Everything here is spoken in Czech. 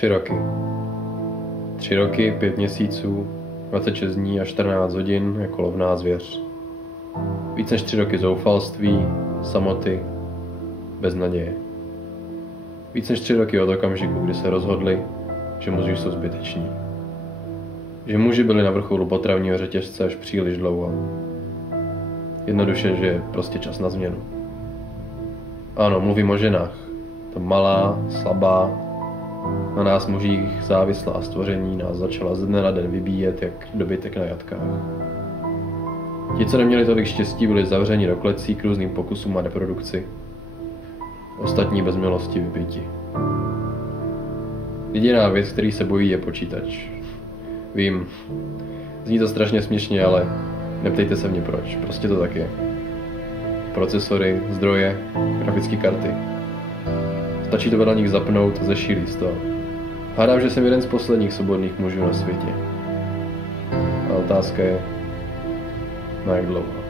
3 roky. 3 roky, 5 měsíců, 26 dní a 14 hodin jako lovná zvěř. Víc než 3 roky zoufalství, samoty, beznaděje. Víc než 3 roky od okamžiku, kdy se rozhodli, že muži jsou zbyteční. Že muži byli na vrcholu potravního řetězce až příliš dlouho. Jednoduše, že je prostě čas na změnu. Ano, mluvím o ženách. Ta malá, slabá, na nás mužích závislá stvoření nás začala ze dne na den vybíjet jak dobytek na jatkách. Ti, co neměli tolik štěstí, byli zavřeni do klecí k různým pokusům a reprodukci. Ostatní bez milosti vybiti. Jediná věc, který se bojí, je počítač. Vím, zní to strašně směšně, ale neptejte se mě proč, prostě to tak je. Procesory, zdroje, grafické karty. Stačí to vedle nich zapnout a zešílí z toho. Hádám, že jsem jeden z posledních svobodných mužů na světě. A otázka je, na jak dlouho.